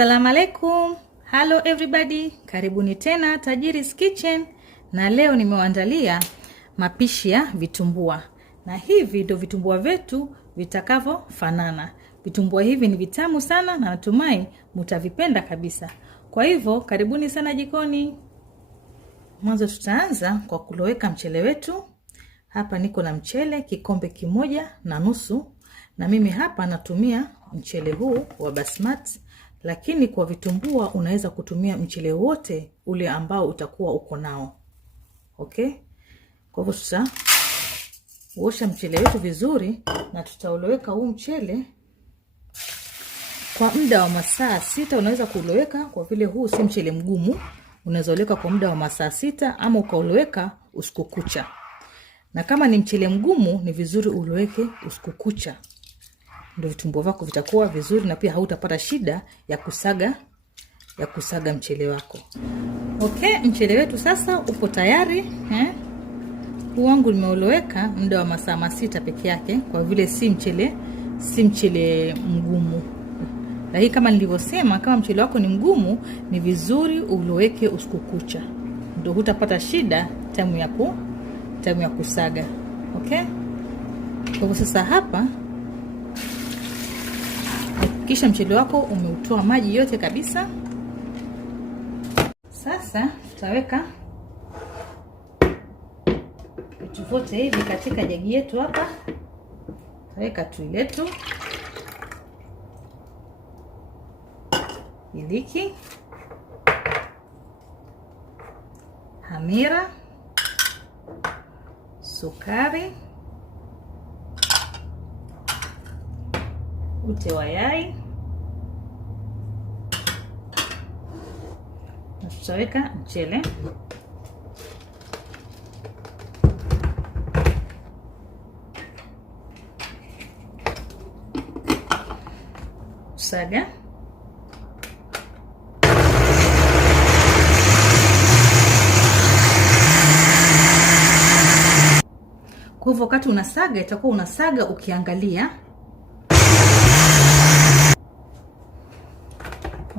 Assalamu alaikum. Hello everybody. Karibuni tena Tajiri's Kitchen. Na leo nimewaandalia mapishi ya vitumbua. Na hivi ndio vitumbua vyetu vitakavyofanana. Vitumbua hivi ni vitamu sana na natumai mtavipenda kabisa. Kwa hivyo karibuni sana jikoni. Mwanzo tutaanza kwa kuloweka mchele wetu. Hapa niko na mchele kikombe 1.5. Na mimi hapa natumia mchele huu wa basmati. Lakini kwa vitumbua unaweza kutumia mchele wote ule ambao utakuwa uko nao. Okay? Kwa hivyo tutaosha mchele wetu vizuri na tutauloweka huu mchele kwa muda wa masaa 6. Unaweza kuuloweka kwa vile huu si mchele mgumu. Unaweza uloweka kwa muda wa masaa 6 ama ukauloweka usiku kucha. Na kama ni mchele mgumu ni vizuri uloweke usiku kucha. Ndio vitumbua vyako vitakuwa vizuri na pia hautapata shida ya kusaga mchele wako. Okay, mchele wetu sasa upo tayari, Huu wangu nimeuloweka muda wa masaa 6 peke yake kwa vile si mchele mgumu. Lakini kama nilivyosema, kama mchele wako ni mgumu ni vizuri uloweke usiku kucha. Ndio hutapata shida tamu ya kusaga. Okay? Kwa hivyo sasa hapa kisha mchele wako umeutoa maji yote kabisa. Sasa tutaweka vitu vyote hivi katika jagi yetu hapa. Tutaweka tui letu, iliki, hamira, sukari, UTE wa yai. Na tutaweka mchele. Saga. Kwa hivyo wakati unasaga itakuwa unasaga ukiangalia.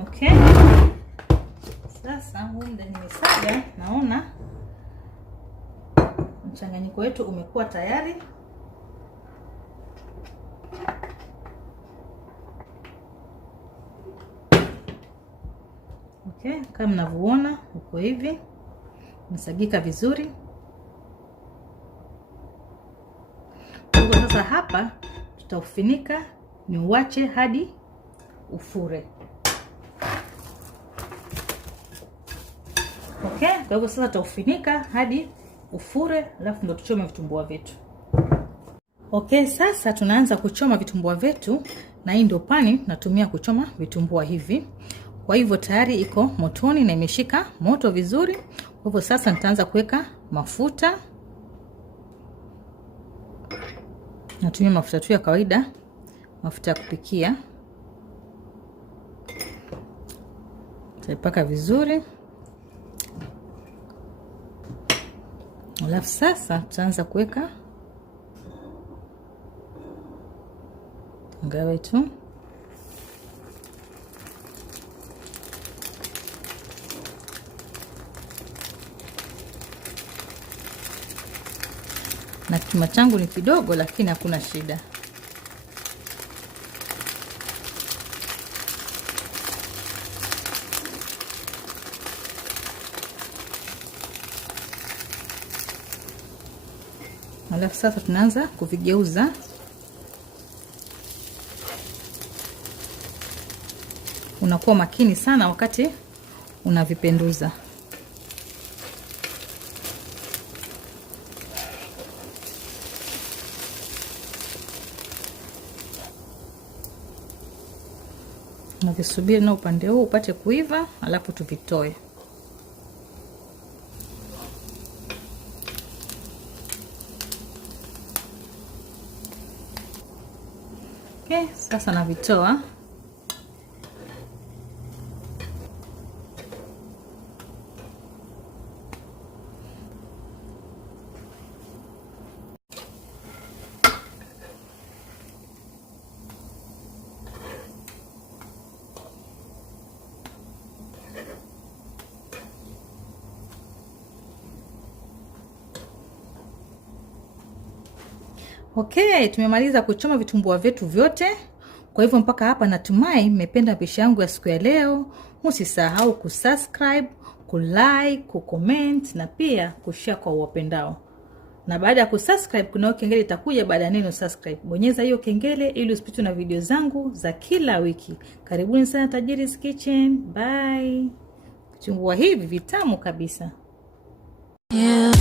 Okay. Sasa muda nimesaga, naona mchanganyiko wetu umekuwa tayari. Okay, kama mnavyoona uko hivi. Umesagika vizuri. Kwa sasa hapa tutaufunika ni uache hadi ufure. Okay, kwa hivyo sasa tutaufunika hadi ufure, alafu ndo tuchome vitumbua vyetu. Okay, sasa tunaanza kuchoma vitumbua vyetu na hii ndio pani natumia kuchoma vitumbua hivi. Kwa hivyo tayari iko motoni na imeshika moto vizuri. Kwa hivyo sasa nitaanza kuweka mafuta. Natumia mafuta tu ya kawaida, mafuta ya kupikia. Tutapaka vizuri. Alafu sasa tutaanza kuweka unga wetu. Na kima changu ni kidogo lakini hakuna shida. Alafu sasa tunaanza kuvigeuza. Unakuwa makini sana wakati unavipenduza. Navisubiri na upande huu upate kuiva, alafu tuvitoe. Okay, sasa navitoa. Okay, tumemaliza kuchoma vitumbua vyetu vyote. Kwa hivyo mpaka hapa natumai mmependa pishi yangu ya siku ya leo. Msisahau kusubscribe, kulike, kucomment na pia kushare kwa wapendao. Na baada ya kusubscribe kuna kengele itakuja baada ya neno subscribe. Bonyeza hiyo kengele ili usipitwe na video zangu za kila wiki. Karibuni sana Tajiri's Kitchen. Bye. Vitumbua hivi vitamu kabisa. Yeah.